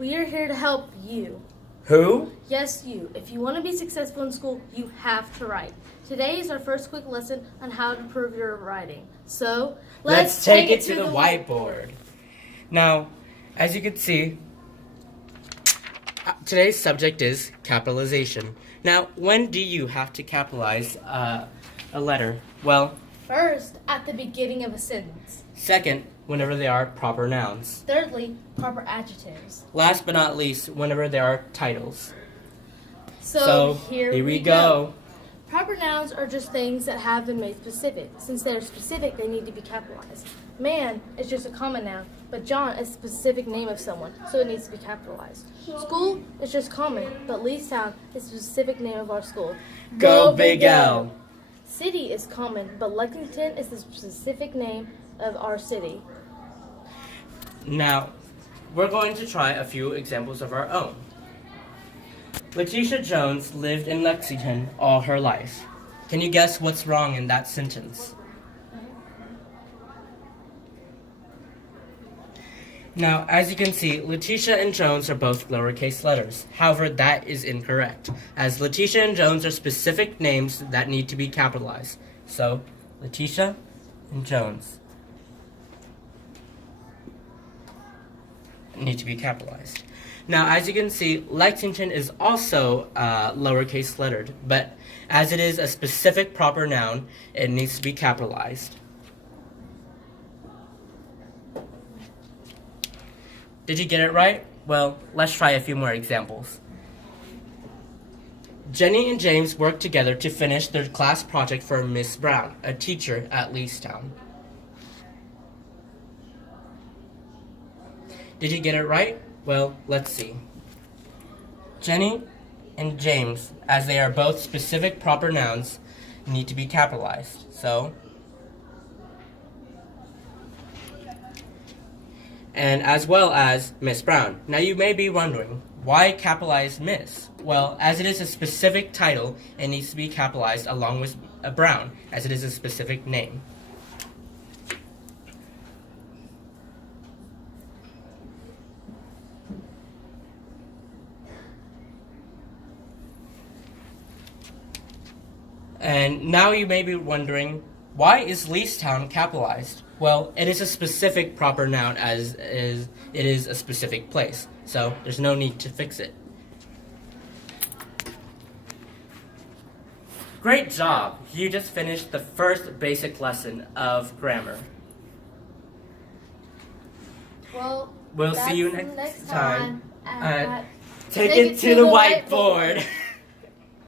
We are here to help you. Who? Yes, you. If you want to be successful in school, you have to write. Today is our first quick lesson on how to improve your writing. So, let's take it to the whiteboard. Now, as you can see, today's subject is capitalization. Now, when do you have to capitalize a letter? Well, first, at the beginning of a sentence. Second, whenever they are proper nouns. Thirdly, proper adjectives. Last but not least, whenever there are titles. So here we go. go. Proper nouns are just things that have been made specific. Since they're specific, they need to be capitalized. Man is just a common noun, but John is a specific name of someone, so it needs to be capitalized. School is just common, but Leestown is a specific name of our school. Go Big L! City is common, but Lexington is the specific name of our city. Now, we're going to try a few examples of our own. Letitia Jones lived in Lexington all her life. Can you guess what's wrong in that sentence? Now, as you can see, Letitia and Jones are both lowercase letters. However, that is incorrect, as Letitia and Jones are specific names that need to be capitalized. So, Letitia and Jones need to be capitalized. Now, as you can see, Lexington is also lowercase lettered, but as it is a specific proper noun, it needs to be capitalized. Did you get it right? Well, let's try a few more examples. Jenny and James worked together to finish their class project for Miss Brown, a teacher at Leestown. Did you get it right? Well, let's see. Jenny and James, as they are both specific proper nouns, need to be capitalized. So, and as well as Miss Brown. Now you may be wondering, why capitalize Miss? Well, as it is a specific title, it needs to be capitalized along with Brown, as it is a specific name. And now you may be wondering, why is Leestown capitalized? Well, it is a specific proper noun as it is a specific place, so there's no need to fix it. Great job! You just finished the first basic lesson of grammar. Well, we'll see you next time. at Take it to the whiteboard.